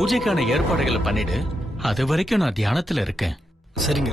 பூஜைக்கான ஏற்பாடுகளை பண்ணிடு. அது வரைக்கும் நான் தியானத்துல இருக்கேன். சரிங்க.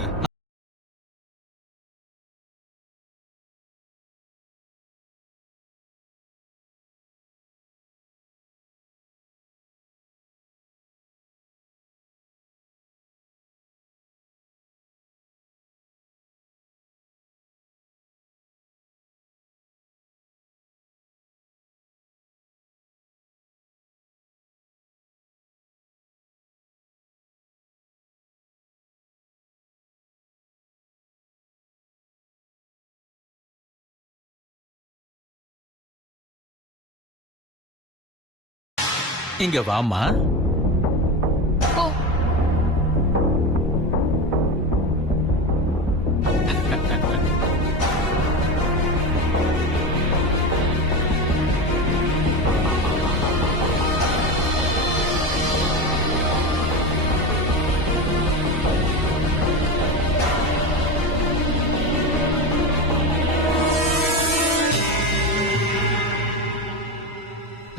இங்க வாமா.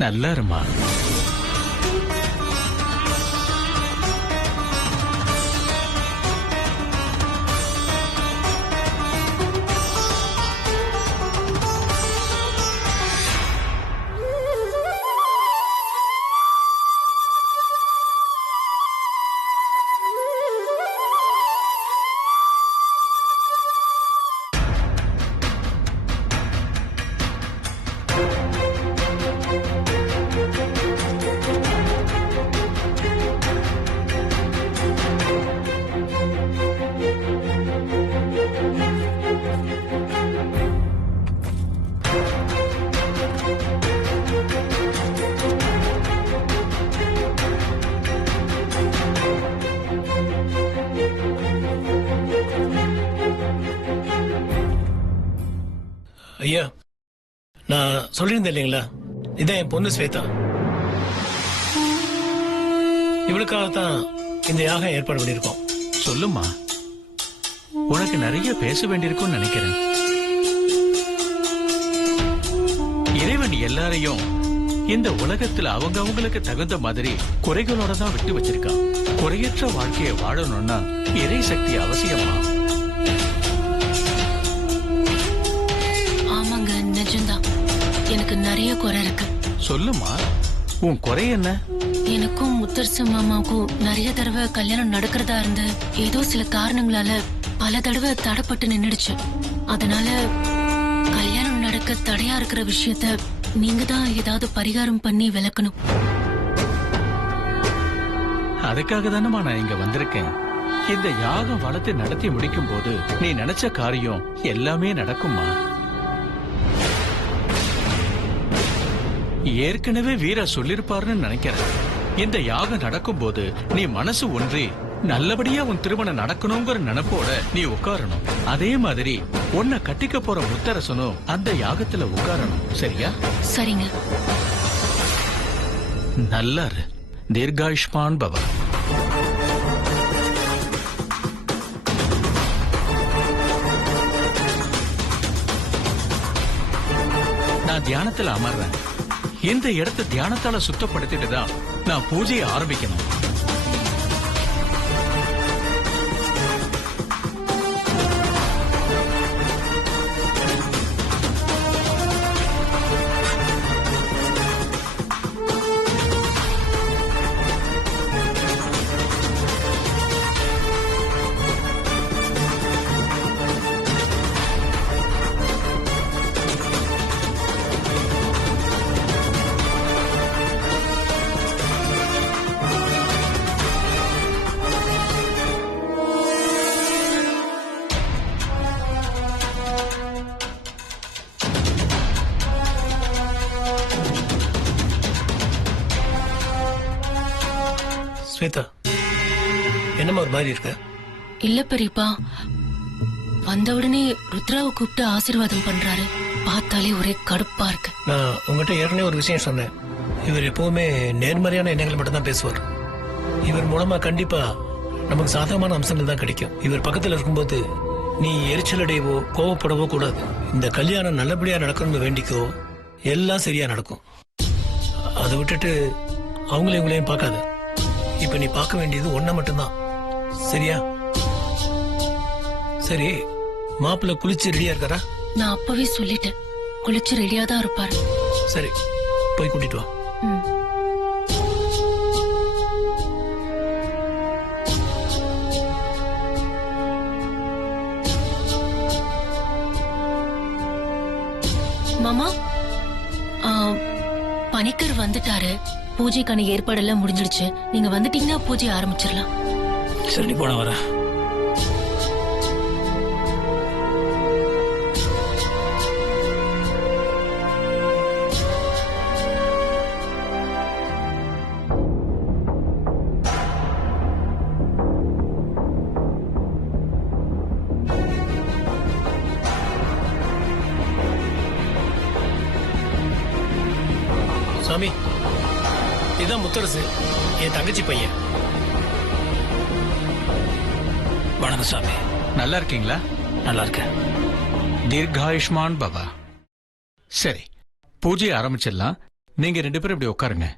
நல்லா இருமா. ஐயா, நான் சொல்லியிருந்தேன் இல்லைங்களா, இதான் என் பொண்ணு ஸ்வேதா. இவளுக்காகத்தான் இந்த யாகம் ஏற்பாடு பண்ணியிருக்கோம். சொல்லுமா, உனக்கு நிறைய பேச வேண்டியிருக்கும்னு நினைக்கிறேன். இறைவன் எல்லாரையும் இந்த உலகத்துல அவங்களுக்கு தகுந்த மாதிரி குறைகளோட தான் விட்டு வச்சிருக்கான். குறையற்ற வாழ்க்கையை வாழணும்னா இறை சக்தி அவசியமா. எனக்கு நிறைய குறை இருக்கு. சொல்லுமா, உன் குறை என்ன? எனக்கும் முத்தரசு மாமாவுக்கும் நிறைய தடவை கல்யாணம் நடக்கிறதா இருந்து ஏதோ சில காரணங்களால பல தடவை தடைப்பட்டு நின்னுடுச்சு. அதனால கல்யாணம் நடக்க தடையா இருக்கிற விஷயத்த நீங்க தான் ஏதாவது பரிகாரம் பண்ணி விளக்கணும். அதுக்காக தானமா நான் இங்க வந்திருக்கேன். இந்த யாகம் வளர்த்து நடத்தி முடிக்கும் போது நீ நினைச்ச காரியம் எல்லாமே நடக்குமா. ஏற்கனவே வீரா சொல்லிருப்பாருன்னு நினைக்கிறேன். இந்த யாகம் நடக்கும் போது நீ மனசு ஒன்றி நல்லபடியா உன் திருமணம் நடக்கணுங்கிற நினைப்போட நீ உட்காரணும். அதே மாதிரி உன்னை கட்டிக்க போற முத்தரசனும் அந்த யாகத்துல உட்காரணும். சரியா? சரிங்க. நல்லாரு. தீர்காயுஷ்மான் பவ. நான் தியானத்துல அமர்றேன். இந்த இடத்தை தியானத்தால சுத்தப்படுத்திட்டு தான் நான் பூஜையை ஆரம்பிக்கணும். ஸ்வேதா, என்னமா ஒரு மாதிரி இருக்க? இல்ல பெரியப்பா, வந்த உடனே ருத்ராவை கூப்பிட்டு ஆசீர்வாதம் பண்றாரு. பார்த்தாலே ஒரே கடுப்பா இருக்கு. நான் உங்ககிட்ட ஏற்கனவே ஒரு விஷயம் சொன்னேன். இவர் எப்பவுமே நேர்மறையான எண்ணங்களை மட்டும் தான் பேசுவார். இவர் மூலமா கண்டிப்பா நமக்கு சாதகமான அம்சங்கள் தான் கிடைக்கும். இவர் பக்கத்துல இருக்கும்போது நீ எரிச்சல் அடையவோ கோவப்படவோ கூடாது. இந்த கல்யாணம் நல்லபடியா நடக்கணும்னு வேண்டிக்கோ, எல்லாம் சரியா நடக்கும். அதை விட்டுட்டு அவங்களையும் இவங்களையும் பார்க்காத. இப்ப நீ பார்க்க வேண்டியது ஒன்ன மட்டும்தான். சரியா? சரி, மாப்பிள்ள குளிச்சு ரெடியா இருக்காரா? நான் அப்பவே சொல்லிட்டேன், குளிச்சு ரெடியா தான் இருப்பாரு. சரி, போய் கூட்டிட்டு வா. ம். மாமா, பணிக்கர் வந்துட்டாரு. பூஜைக்கான ஏற்பாடெல்லாம் முடிஞ்சிடுச்சு. நீங்க வந்துட்டீங்கன்னா பூஜை ஆரம்பிச்சிடலாம். சரி, நீ போன வர. சாமி, இதான் முத்தரசு, என் தங்கச்சி பையன். வணக்கம் சாமி. நல்லா இருக்கீங்களா? நல்லா இருக்கேன். தீர்காயுஷ்மான் பவா. சரி, பூஜையை ஆரம்பிச்சிடலாம். நீங்க 2 பேரும் இப்படி உட்காருங்க.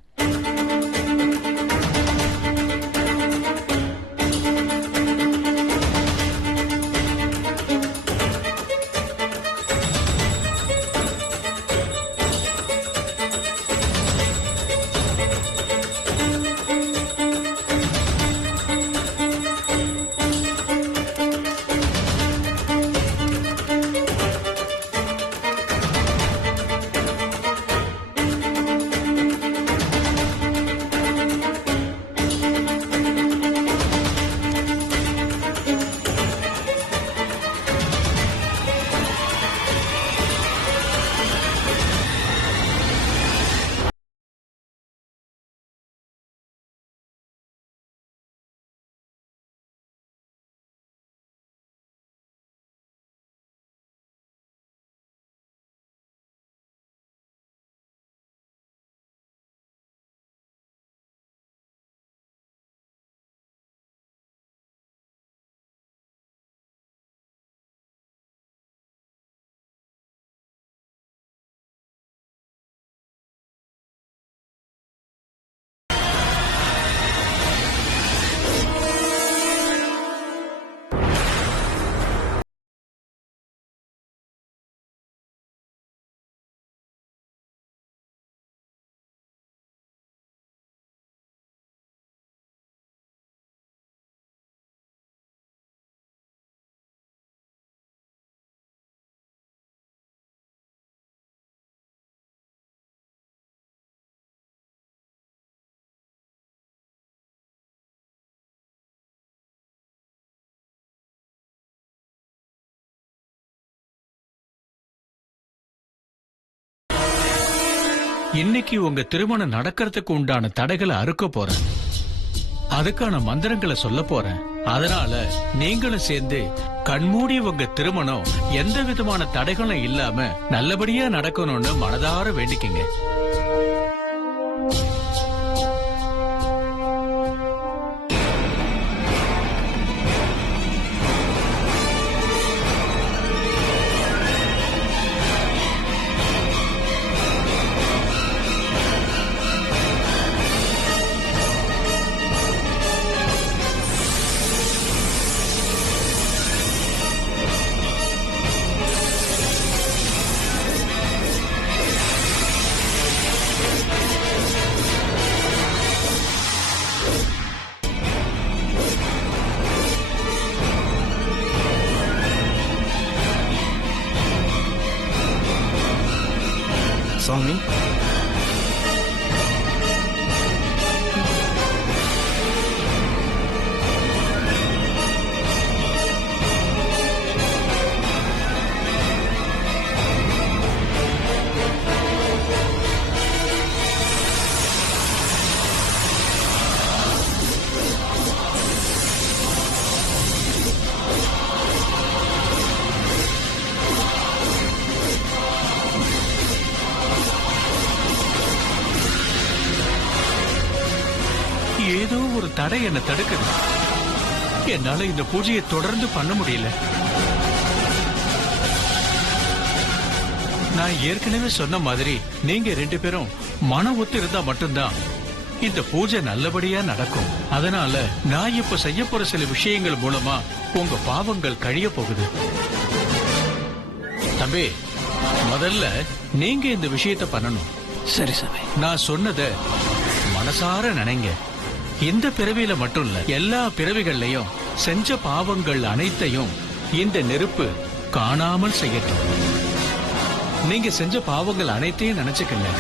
இன்னைக்கு உங்க திருமணம் நடக்கிறதுக்கு உண்டான தடைகளை அறுக்க போறேன். அதுக்கான மந்திரங்களை சொல்ல போறேன். அதனால நீங்களும் சேர்ந்து கண்மூடி உங்க திருமணம் எந்த விதமான தடைகளும் இல்லாம நல்லபடியா நடக்கணும்னு மனதார வேண்டிக்கங்க. சாமி, ஏதோ ஒரு தடை என்ன தடுக்குது. என்னால இந்த பூஜையை தொடர்ந்து பண்ண முடியல. நான் ஏற்கனவே சொன்ன மாதிரி நீங்க 2 பேரும் மன ஒத்து இருந்தா மட்டும்தான் இந்த பூஜை நல்லபடியா நடக்கும். அதனால நான் இப்ப செய்ய போற சில விஷயங்கள் மூலமா உங்க பாவங்கள் கழிய போகுது. தம்பி, முதல்ல நீங்க இந்த விஷயத்தை பண்ணணும். சரி சாமி. நான் சொன்னத மனசார நினைங்க. இந்த பிறவியில மட்டும் இல்ல, எல்லா பிறவிகள்லயும் செஞ்ச பாவங்கள் அனைத்தையும் இந்த நெருப்பு காணாமல் செய்யட்டும். நீங்க செஞ்ச பாவங்கள் அனைத்தையும் நினைச்சுக்கங்க.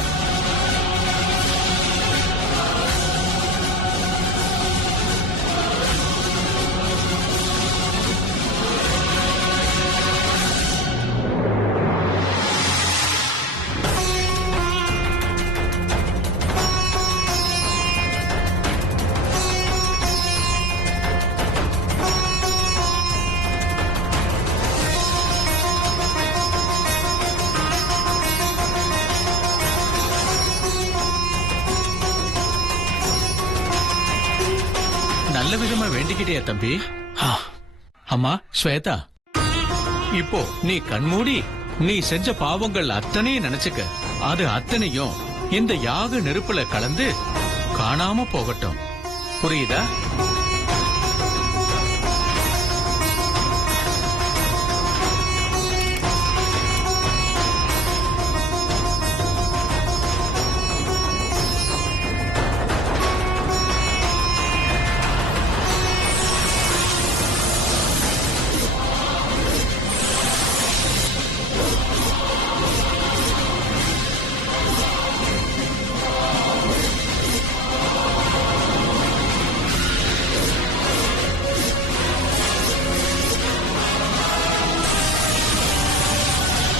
நல்ல விதமா வேண்டிக்கிட்டே தம்பி. அம்மா ஸ்வேதா, இப்போ நீ கண்மூடி நீ செஞ்ச பாவங்கள் அத்தனையும் நினைச்சுக்க. அது அத்தனையும் இந்த யாக நெருப்புல கலந்து காணாம போகட்டும். புரியுதா?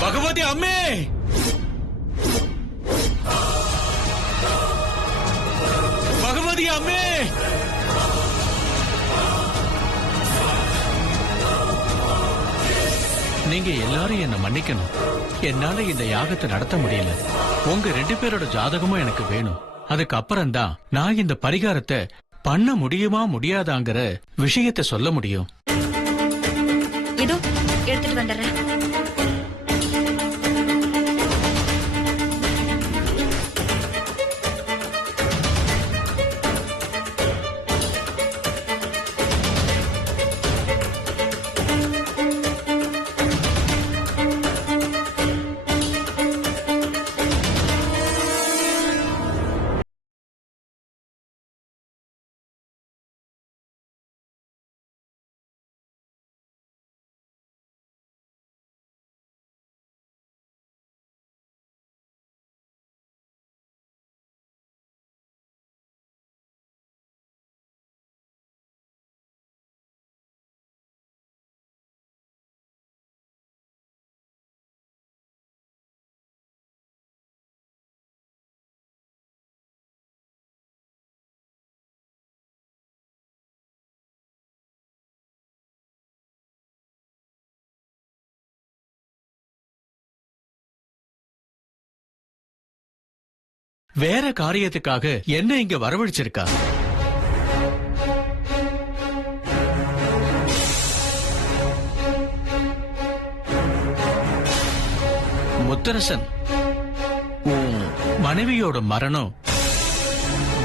பகவதி அம்மே, பகவதி அம்மே, நீங்க எல்லாரும் என்ன மன்னிக்கணும். என்னால இந்த யாகத்தை நடத்த முடியல. உங்க 2 பேரோட ஜாதகமும் எனக்கு வேணும். அதுக்கு அப்புறம் தான் நான் இந்த பரிகாரத்தை பண்ண முடியுமா முடியாதாங்கிற விஷயத்தை சொல்ல முடியும். இதோ எடுத்துட்டு வந்துடுறேன். வேற காரியத்துக்காக என்ன இங்க வரவழைச்சிருக்கா? முத்தரசன், உன் மனைவியோட மரணம்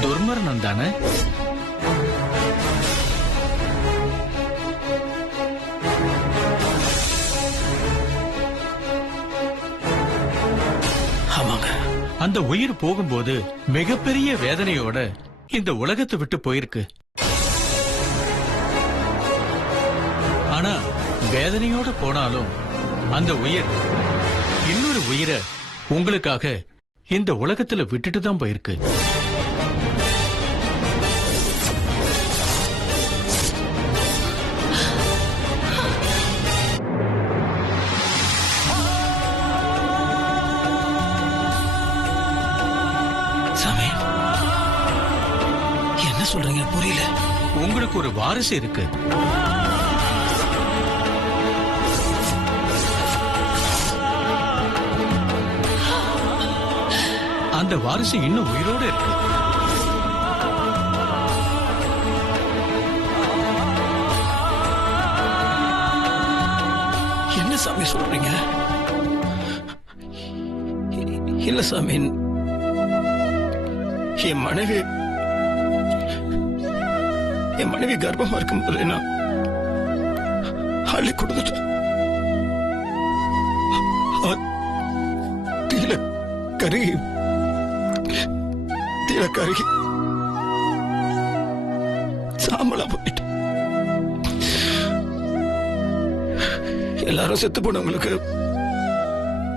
துர்மரணம் தானே? அந்த உயிர் போகும்போது மிகப்பெரிய வேதனையோட இந்த உலகத்தை விட்டு போயிருக்கு. ஆனா வேதனையோட போனாலும் அந்த உயிர் இன்னொரு உயிரை உங்களுக்காக இந்த உலகத்துல விட்டுட்டு தான் போயிருக்கு. சொல்றீங்க புரியல. உங்களுக்கு ஒரு வாரிசு இருக்கு. அந்த வாரிசு இன்னும் உயிரோட இருக்கு. என்ன சாமி சொல்றீங்க? இல்ல சாமி, என் மனைவி என் மனைவி கர்ப்பமா இருக்கும்போது நான் அள்ளி கொடுத்துட்டேன். அவ தீல கருகி சாம்பலா போயிட்டு. எல்லாரும் செத்து போனவங்களுக்கு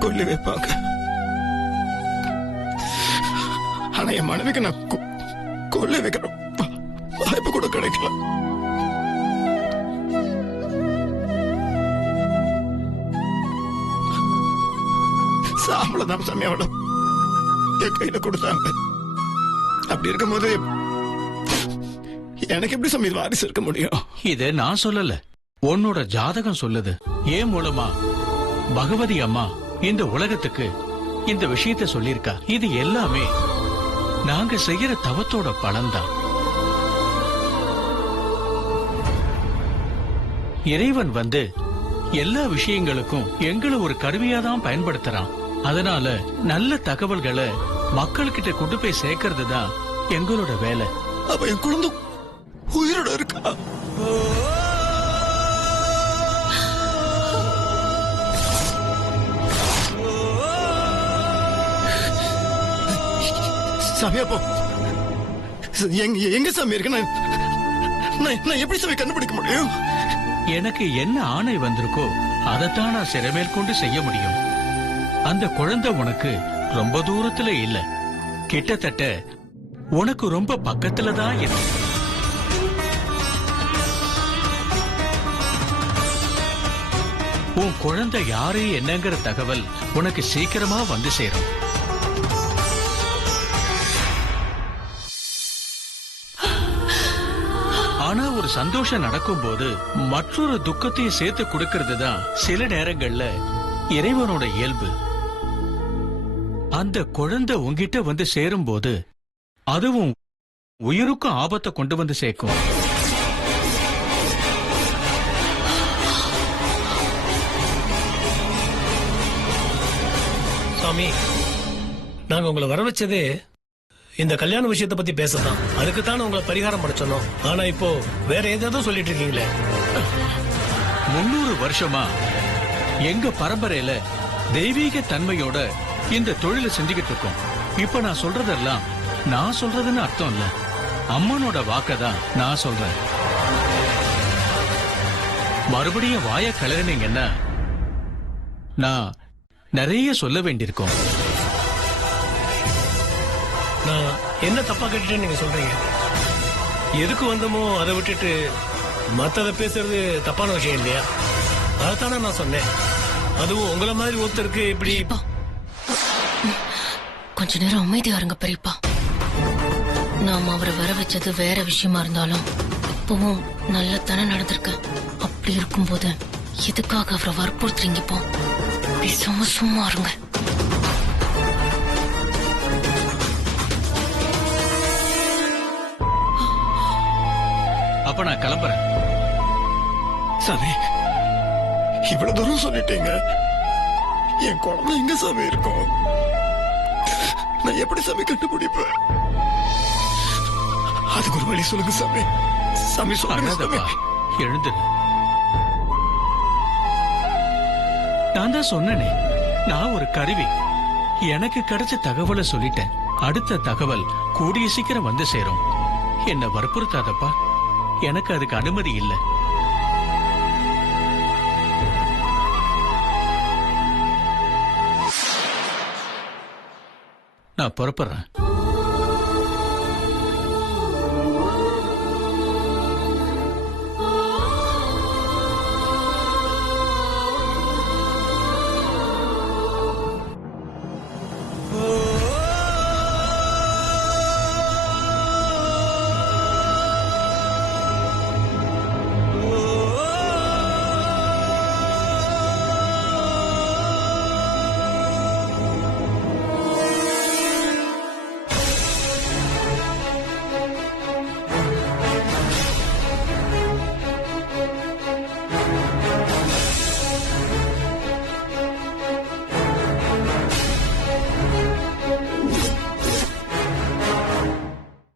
கொல்லி வைப்பாங்க. ஆனா என் மனைவிக்கு நான் கொல்லி வைக்கிற வாய்ப்பு கூட கிடைக்கல. சாம்பளம் தான் சமயம் என் கையில கொடுத்தாங்க. அப்படி இருக்கும்போது எனக்கு எப்படி சமயம் வாரிசு இருக்க முடியும்? இத நான் சொல்லல, உன்னோட ஜாதகம் சொல்லுது. ஏன் மூலமா பகவதி அம்மா இந்த உலகத்துக்கு இந்த விஷயத்தை சொல்லிருக்கா. இது எல்லாமே நாங்க செய்யற தவத்தோட பலன்தான். இறைவன் எல்லா விஷயங்களுக்கும் எங்களை ஒரு கருவியாதான் பயன்படுத்துறான். அதனால நல்ல தகவல்களை மக்கள்கிட்ட கொண்டு போய் சேர்க்கறது தான் எங்களோட வேலை. அப்ப என் குழந்தை உயிரோட இருக்கா? சாமி, அப்போ எங்க சாமி இருக்கு? நான் எப்படி சாமி கண்டுபிடிக்க முடியும்? எனக்கு என்ன ஆணை வந்திருக்கோ அதைத்தான் நான் சிறைமேல் கொண்டு செய்ய முடியும். அந்த குழந்தை உனக்கு ரொம்ப தூரத்துல இல்ல, கிட்டத்தட்ட உனக்கு ரொம்ப பக்கத்துல தான் இருக்கு. உன் குழந்தை யாரு என்னங்கிற தகவல் உனக்கு சீக்கிரமா வந்து சேரும். ஆனா ஒரு சந்தோஷம் நடக்கும் போது மற்றொரு துக்கத்தையும் சேர்த்து கொடுக்கிறது தான் சில நேரங்கள்ல இறைவனோட இயல்பு. அந்த குழந்தை உன்கிட்ட வந்து சேரும் போது அதுவும் உயிருக்கும் ஆபத்தை கொண்டு வந்து சேர்க்கும். சாமி, நாங்க உங்களை வர வச்சதே இந்த கல்யாண விஷயத்தை பத்தி பேசதான். அதுக்குத்தான் உங்களை பரிகாரம் பண்ண சொன்னோம். ஆனா இப்போ வேற ஏதாவது சொல்லிட்டு இருக்கீங்களே. 300 வருஷமா எங்க பரம்பரையில தெய்வீக தன்மையோட இந்த தொழிலை செஞ்சுக்கிட்டு இருக்கோம். இப்ப நான் சொல்றதெல்லாம் நான் சொல்றதுன்னு அர்த்தம் இல்ல, அம்மனோட வாக்கதான் நான் சொல்றேன். மறுபடியும் வாய கலறினீங்கன்னா நான் நிறைய சொல்ல வேண்டியிருக்கும். நான் என்ன தப்பா கேட்டுட்டேன்னு நீங்க சொல்றீங்க? எதுக்கு வந்தோமோ அதை விட்டுட்டு மத்ததை பேசுறது தப்பான விஷயம் இல்லையா? அதைத்தானே நான் சொன்னேன். அதுவும் உங்களை மாதிரி ஒருத்தருக்கு இப்படி. கொஞ்ச நேரம் அமைதியா இருங்க பெரியப்பா. நாம அவரை வர வச்சது வேற விஷயமா இருந்தாலும் இப்பவும் நல்லதானே நடந்திருக்கு. அப்படி இருக்கும்போது எதுக்காக அவரை வற்புறுத்துறீங்க? இப்போ பேசாம சும்மா இருங்க. அப்ப நான் கிளம்புறேன். சாமி, இவ்வளவு தூரம் சொல்லிட்டீங்க. என் குழந்தை எங்க சாமி இருக்கும்? நான் எப்படி சாமி கண்டுபிடிப்பேன்? அதுக்கு ஒரு வழி சொல்லுங்க சாமி. சாமி சொல்லுங்க. எழுந்துரு. நான் தான் சொன்னேனே, நான் ஒரு கருவி. எனக்கு கிடைச்ச தகவலை சொல்லிட்டேன். அடுத்த தகவல் கூடிய சீக்கிரம் வந்து சேரும். என்ன வற்புறுத்தாதப்பா, எனக்கு அதுக்கு அனுமதி இல்லை. நான் புறப்படுறேன்.